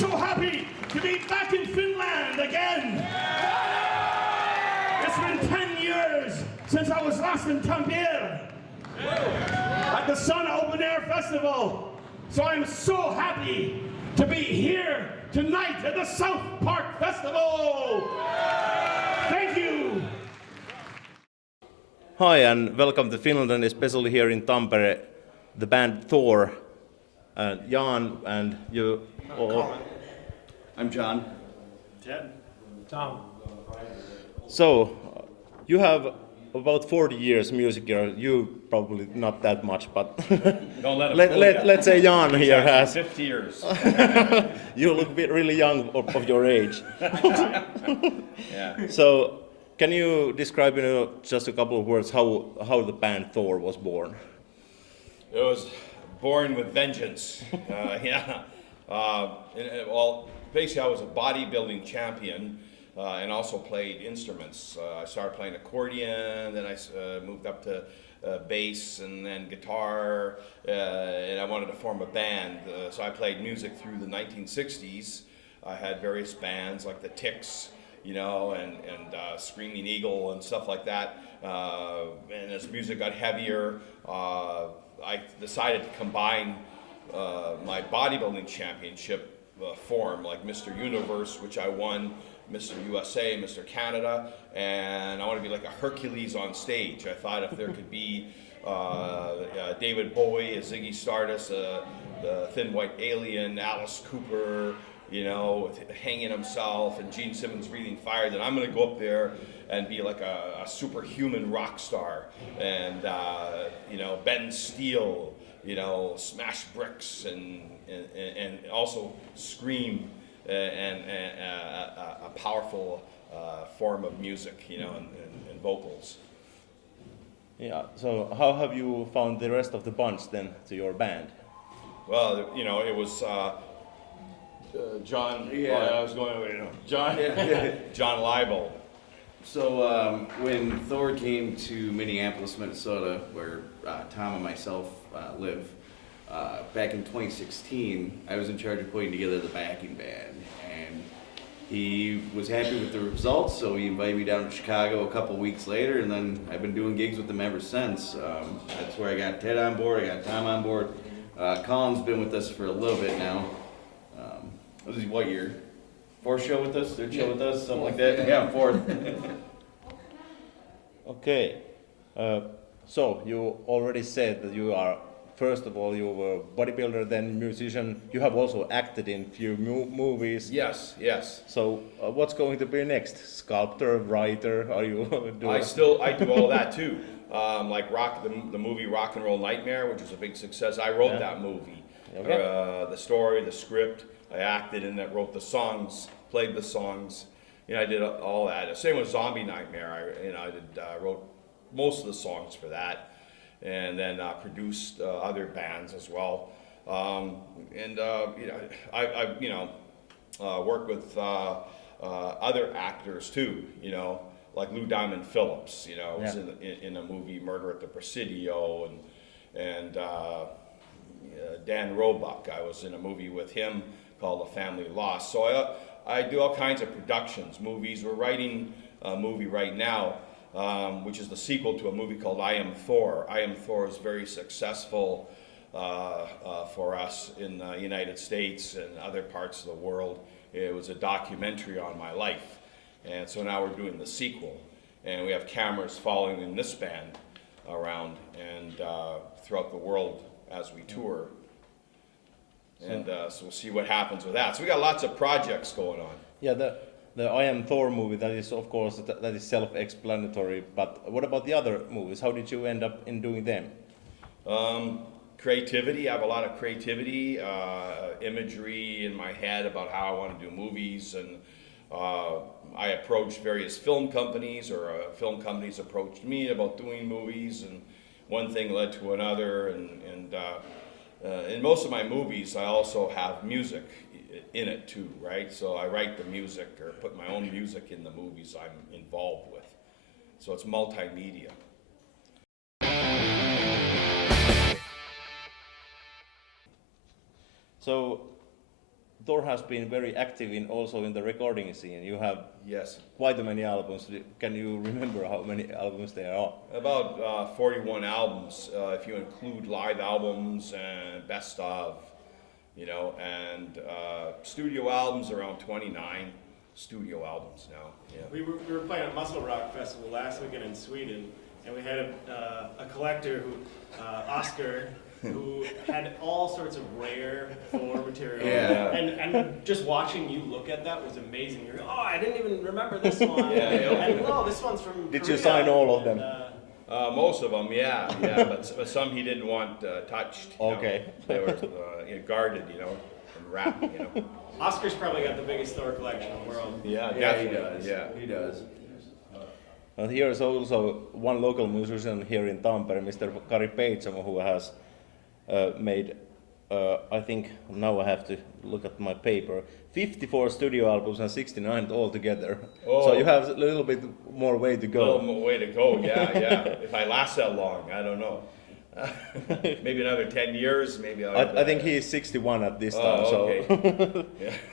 so happy to be back in Finland again. It's been 10 years since I was last in Tampere at the Sun Open Air Festival. So I'm so happy to be here tonight at the South Park Festival. Thank you. Hi and welcome to Finland, and especially here in Tampere, the band Thor, Jan and you. I'm John. Ted. Tom. So, you have about 40 years music career. You probably not that much, but Don't let him let's say Jan here has. 50 years. You look really young of your age. Yeah. So, can you describe in just a couple of words how the band Thor was born? It was born with vengeance. Yeah. Well, basically, I was a bodybuilding champion and also played instruments. I started playing accordion, then I moved up to bass and then guitar, and I wanted to form a band. So I played music through the 1960s. I had various bands like the Ticks, you know, and Screaming Eagle and stuff like that. And as music got heavier, I decided to combine my bodybuilding championship form, like Mr. Universe, which I won, Mr. USA, Mr. Canada, and I want to be like a Hercules on stage. I thought if there could be David Bowie as Ziggy Stardust, the Thin White Alien, Alice Cooper, you know, hanging himself, and Gene Simmons breathing fire, then I'm going to go up there and be like a superhuman rock star. And, you know, Ben Steele, you know, smash bricks and also scream and a powerful form of music, you know, and vocals. Yeah. So, how have you found the rest of the bunch then to your band? Well, you know, it was John. Yeah. I was going, you know, John. Yeah. John Leibel. So when Thor came to Minneapolis, Minnesota, where Tom and myself live, back in 2016, I was in charge of putting together the backing band, and he was happy with the results, so he invited me down to Chicago a couple weeks later, and then I've been doing gigs with them ever since. That's where I got Ted on board, I got Tom on board. Colin's been with us for a little bit now. This is what year? Fourth show with us? Third show with us? Something like that? Yeah, fourth. Okay. So, you already said that you are, first of all, you were a bodybuilder, then musician. You have also acted in few movies. Yes, yes. So, what's going to be next? Sculptor, writer? Are you doing? I do all that too. Like the movie Rock and Roll Nightmare, which was a big success. I wrote that movie. Okay. The story, the script. I acted in that, wrote the songs, played the songs. You know, I did all that. Same with Zombie Nightmare. I wrote most of the songs for that, and then produced other bands as well. You know, I worked with other actors too. You know, like Lou Diamond Phillips. You know, was in a movie Murder at the Presidio, and Dan Roebuck. I was in a movie with him called A Family Lost. So I do all kinds of productions, movies. We're writing a movie right now, which is the sequel to a movie called I Am Thor. I Am Thor is very successful for us in the United States and other parts of the world. It was a documentary on my life. And so now we're doing the sequel. And we have cameras following in this band around and throughout the world as we tour. And so we'll see what happens with that. So we got lots of projects going on. Yeah, the I Am Thor movie, that is of course, that is self-explanatory, but what about the other movies? How did you end up in doing them? Creativity, I have a lot of creativity, imagery in my head about how I want to do movies, and I approached various film companies, or film companies approached me about doing movies, and one thing led to another, and in most of my movies, I also have music in it too, right? So I write the music or put my own music in the movies I'm involved with. So it's multimedia. So Thor has been very active in also in the recording scene. You have Yes. quite many albums. Can you remember how many albums there are? About 41 albums, if you include live albums and best of, you know, and studio albums, around 29 studio albums now. Yeah. We were playing at Muscle Rock Festival last weekend in Sweden, and we had a collector who, Oscar, who had all sorts of rare Thor material. Yeah. And just watching you look at that was amazing. You're, oh, I didn't even remember this one. Yeah. And oh, this one's from Did Korea. you sign all of them? Most of them, yeah, but some he didn't want touched. You Okay. know. They were guarded, you know, and wrapped, you know. Oscar's probably got the biggest Thor collection in the world. Yeah, Yeah, definitely. he does. Yeah. He does. Here is also one local musician here in Tampere, Mr. Kari Peitsamoon, who has made, I think, now I have to look at my paper, 54 studio albums and 69 altogether. Oh. So you have a little bit more way to A go. little more way to go, yeah. If I last that long, I don't know. Maybe another 10 years, maybe I'll I think he is 61 at this time. Oh, okay.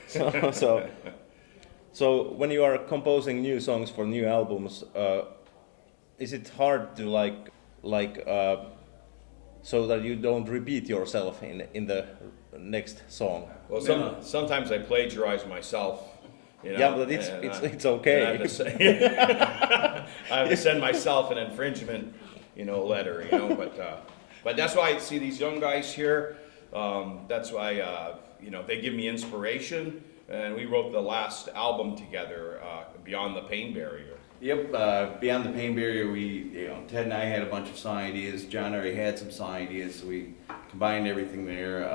So, Yeah. so when you are composing new songs for new albums, is it hard to so that you don't repeat yourself in the next song? Well, sometimes I plagiarize myself. You know, Yeah, but and it's okay. and I have to send myself an infringement, you know, letter. You know, but that's why I see these young guys here. That's why you know, they give me inspiration, and we wrote the last album together, Beyond the Pain Barrier. Yep, Beyond the Pain Barrier, Ted and I had a bunch of song ideas. John already had some song ideas, so we combined everything there.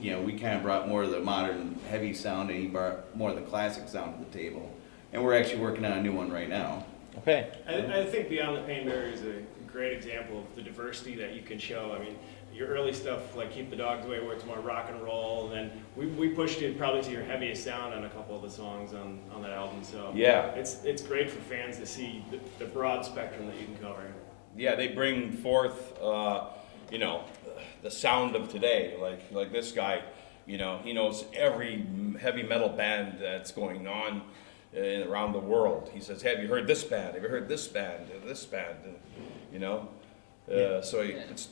You know, we kind of brought more of the modern heavy sound, and he brought more of the classic sound to the table. And we're actually working on a new one right now. Okay. I think Beyond the Pain Barrier is a great example of the diversity that you can show. I mean, your early stuff like Keep the Dogs Away, where it's more rock and roll, and then we pushed it probably to your heaviest sound on a couple of the songs on that album. So Yeah. it's great for fans to see the broad spectrum that you can cover. Yeah, they bring forth, you know, the sound of today. Like this guy, you know, he knows every heavy metal band that's going on around the world. He says, "Have you heard this band? Have you heard this band? This band?" And, you know, so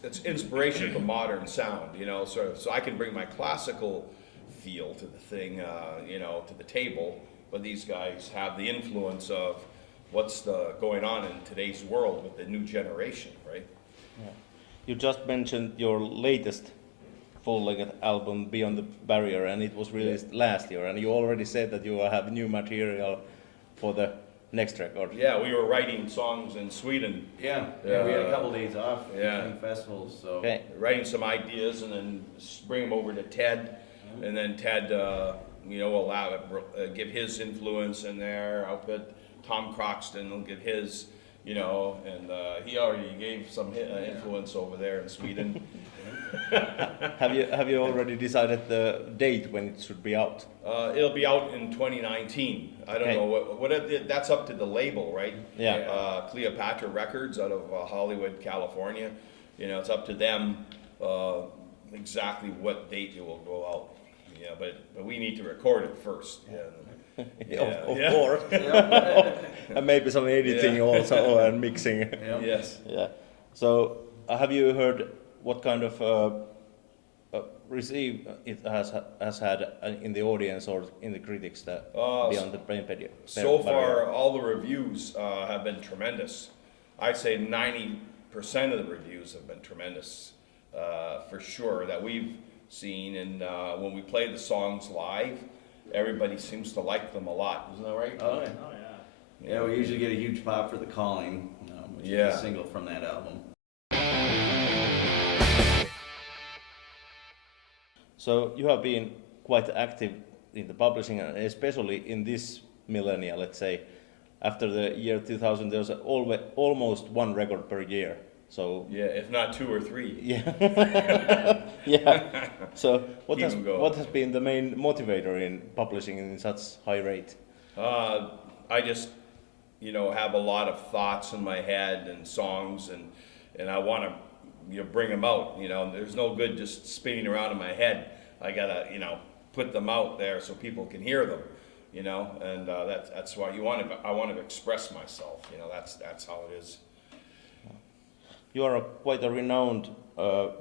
it's inspiration of the modern sound. You know, so I can bring my classical feel to the thing, you know, to the table. But these guys have the influence of what's going on in today's world with the new generation, right? Yeah. You just mentioned your latest full-length album, Beyond the Barrier, and it was released last year. And you already said that you will have new material for the next record. Yeah, we were writing songs in Sweden, Yeah, we had a couple days off Yeah. between festivals, so. Okay. writing some ideas, and then bring them over to Ted, and then Ted, you know, will give his influence in there. I'll put Tom Croxton will give his, you know, and he already gave some influence over there in Sweden. Have you already decided the date when it should be out? It'll be out in 2019. I don't Okay. know that's up to the label, right? Yeah. Cleopatra Records out of Hollywood, California. You know, it's up to them exactly what date it will go out. Yeah, but we need to record it first. Yeah. Of Yeah. course. And maybe some editing Yeah. also and mixing. Yep. Yes. Yeah. So have you heard what kind of receive it has had in the audience or in the critics that Beyond the Pain Barrier? So far, all the reviews have been tremendous. I'd say 90% of the reviews have been tremendous, for sure, that we've seen. And when we play the songs live, everybody seems to like them a lot. Isn't that right? Oh, yeah. Oh yeah. Yeah, we usually get a huge pop for The Calling, which is Yeah. a single from that album. So you have been quite active in the publishing, and especially in this millennia, let's say. After the year 2000, there's almost one record per year. So Yeah, if not 2 or 3. yeah, yeah. So Keep 'em going. what has been the main motivator in publishing in such high rate? I just, you know, have a lot of thoughts in my head and songs, and I want to, you know, bring them out. You know, there's no good just spinning around in my head. I gotta, you know, put them out there so people can hear them, you know, and that's why I want to express myself, you know, that's how it is. You are quite a renowned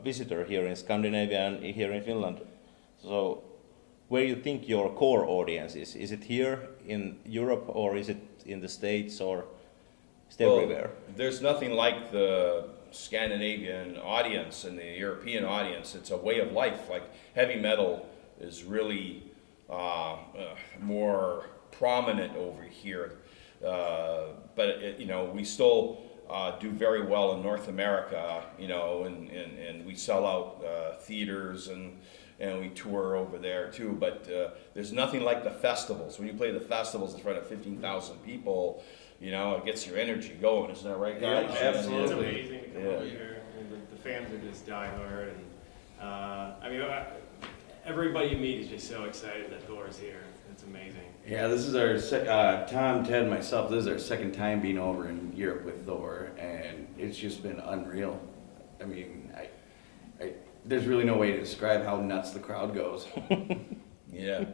visitor here in Scandinavia and here in Finland. So, where you think your core audience is? Is it here in Europe, or is it in the States, or is it everywhere? There's nothing like the Scandinavian audience and the European audience. It's a way of life. Like heavy metal is really more prominent over here, but you know, we still do very well in North America, you know, and we sell out theaters and we tour over there too. But there's nothing like the festivals. When you play the festivals in front of 15,000 people, you know, it gets your energy going. Isn't that right, guys? Yeah, absolutely. It's amazing to come over here. I mean, the fans are just diehard, and I mean, everybody you meet is just so excited that Thor's here. It's amazing. Yeah, this is our Tom, Ted, and myself. This is our second time being over in Europe with Thor, and it's just been unreal. I mean, there's really no way to describe how nuts the crowd goes. Yeah,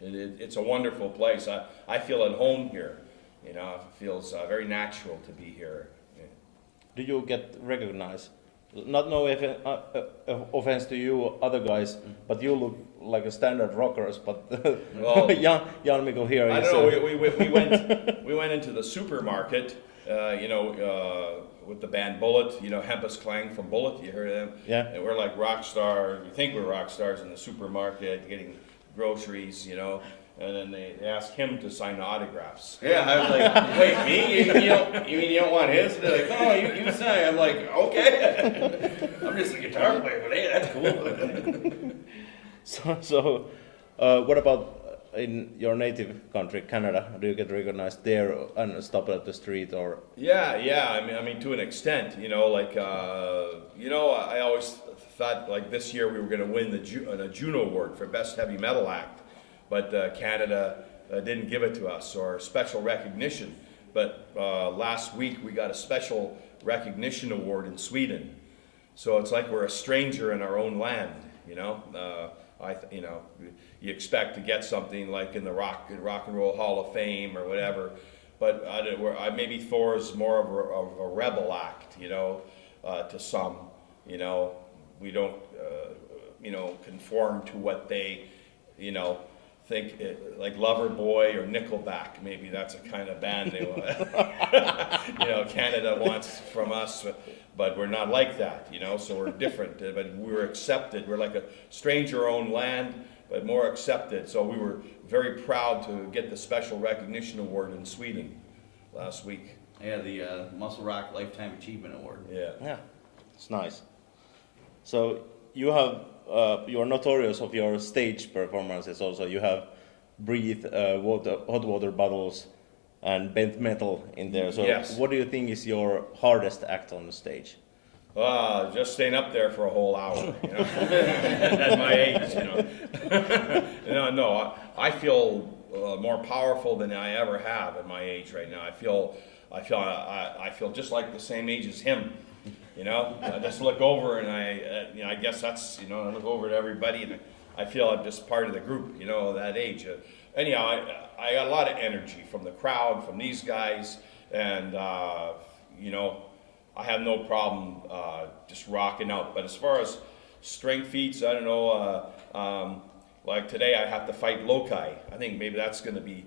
it's a wonderful place. I feel at home here. You know, it feels very natural to be here. Yeah. Do you get recognized? Not no offense to you other guys, but you look like a standard rockers. But Well, Jan Mikko here I is. don't know. We went into the supermarket. You know, with the band Bullet. You know, Hempus Clang from Bullet. You heard of them? Yeah. And we're like rock stars. We think we're rock stars in the supermarket, getting groceries. You know. And then they asked him to sign autographs. Yeah, I was like, wait, me? You mean you don't want his? They're like, oh, you sign. I'm like, okay. I'm just a guitar player, but hey, that's cool. So, what about in your native country, Canada? Do you get recognized there and stop at the street, or? Yeah. I mean, to an extent, you know, like, you know, I always thought like this year we were going to win the Juno Award for Best Heavy Metal Act, but Canada didn't give it to us, or special recognition. But last week we got a special recognition award in Sweden, so it's like we're a stranger in our own land, you know. You know, you expect to get something like in the Rock and Roll Hall of Fame or whatever, but maybe Thor's more of a rebel act, you know, to some. You know, we don't, you know, conform to what they, you know, think like Loverboy or Nickelback. Maybe that's a kind of band they want. You know, Canada wants from us. But we're not like that, you know, so we're different, but we're accepted. We're like a stranger-owned land, but more accepted. So we were very proud to get the Special Recognition Award in Sweden last week. Yeah, the Muscle Rock Lifetime Achievement Award. Yeah, it's nice. So you have, you are notorious of your stage performances also. You have Breathe, hot water bottles, and bent metal in there. So yes. What do you think is your hardest act on the stage? Just staying up there for a whole hour, you know, at my age, you know. No, I feel more powerful than I ever have at my age right now. I feel just like the same age as him, you know. I just look over and you know, I guess that's, you know, I look over at everybody and I feel I'm just part of the group, you know, that age. Anyhow, I got a lot of energy from the crowd, from these guys, and you know, I have no problem just rocking out. But as far as strength feats, I don't know. Like today, I have to fight Loki. I think maybe that's going to be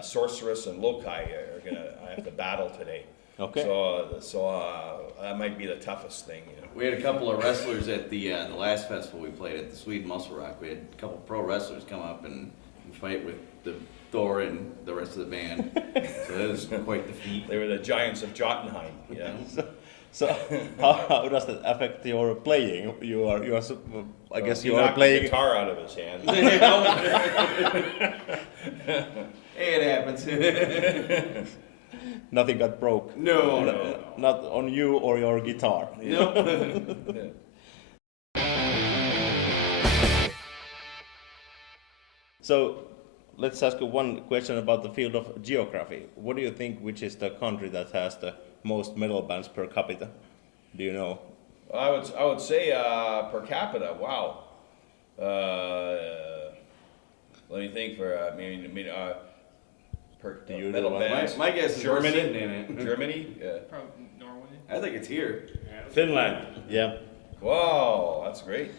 Sorceress and Loki are gonna. I have to battle today. Okay. So that might be the toughest thing. You know. we had a couple of wrestlers at the last festival we played at the Sweden Muscle Rock. We had a couple pro wrestlers come up and fight with the Thor and the rest of the band. So that was quite the feat. They were the giants of Jotunheim. You know. So how does that affect your playing? You are I guess you He are knocked playing the guitar out of his hand. Hey, it happens. Nothing got broke. No. Not on you or your guitar. No. So let's ask you one question about the field of geography. What do you think, which is the country that has the most metal bands per capita? Do you know? I would say per capita. Wow. Let me think for, The usual metal one. bands. My guess is we're Germany. sitting in it. Germany? Yeah. Probably Norway. I think it's here. Finland. Yeah. Wow, that's great.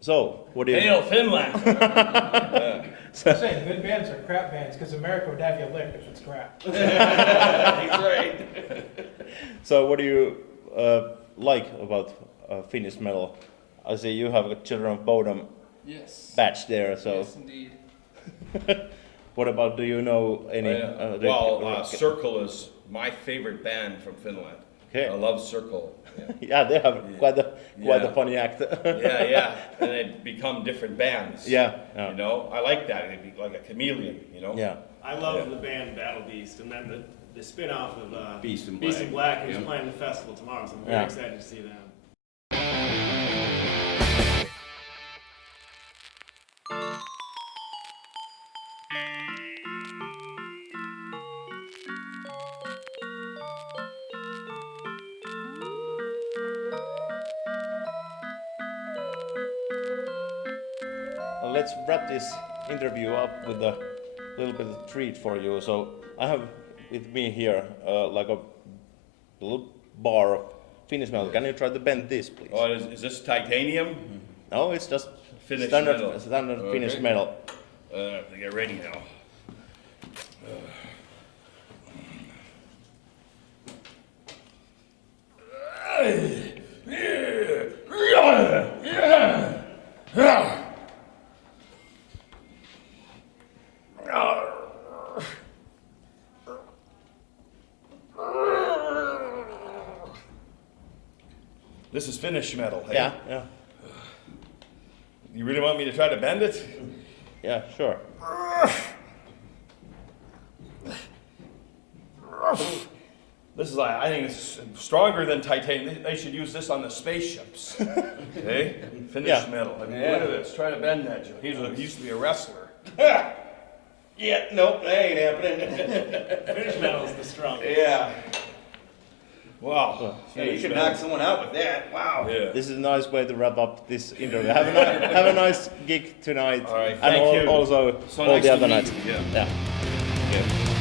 So, what do you... Hail Finland! I'm saying good bands are crap bands because America would have you licked if it's crap. He's right. So, what do you like about Finnish metal? I see you have a Children of Bodom Yes. badge there, so... Yes, indeed. What about, do you know any... Circle is my favorite band from Finland. Okay. I love Circle. Yeah, they have quite a Yeah. funny act. Yeah. And they become different bands. Yeah. You know, I like that. It'd be like a chameleon, you know? Yeah. I love the band Battle Beast, and then the spin-off of Beast in Beast in Black, who's Yeah. playing the festival tomorrow, so I'm very Yeah. excited to see them. Let's wrap this interview up with a little bit of treat for you. So I have with me here like a little bar of Finnish metal. Can you try to bend this, please? Oh, is this titanium? No, it's just Finnish standard metal. standard Okay. Finnish metal. I have to get ready now. This is Finnish metal, hey? Yeah. You really want me to try to bend it? Yeah, sure. This is, I think it's stronger than titanium. They should use this on the spaceships. Okay? Finnish Yeah. metal. I mean, look at this. Try to bend that, Joe. He used to be a wrestler. Yeah, nope, that ain't happening. Finnish metal is the strongest. Yeah. Wow. Yeah, you Finnish could metal. knock someone out with that. Wow. Yeah. This is a nice way to wrap up this interview. Have a nice gig tonight. All right, And thank you. also So all nice the to other meet nights. you. Yeah. Yeah.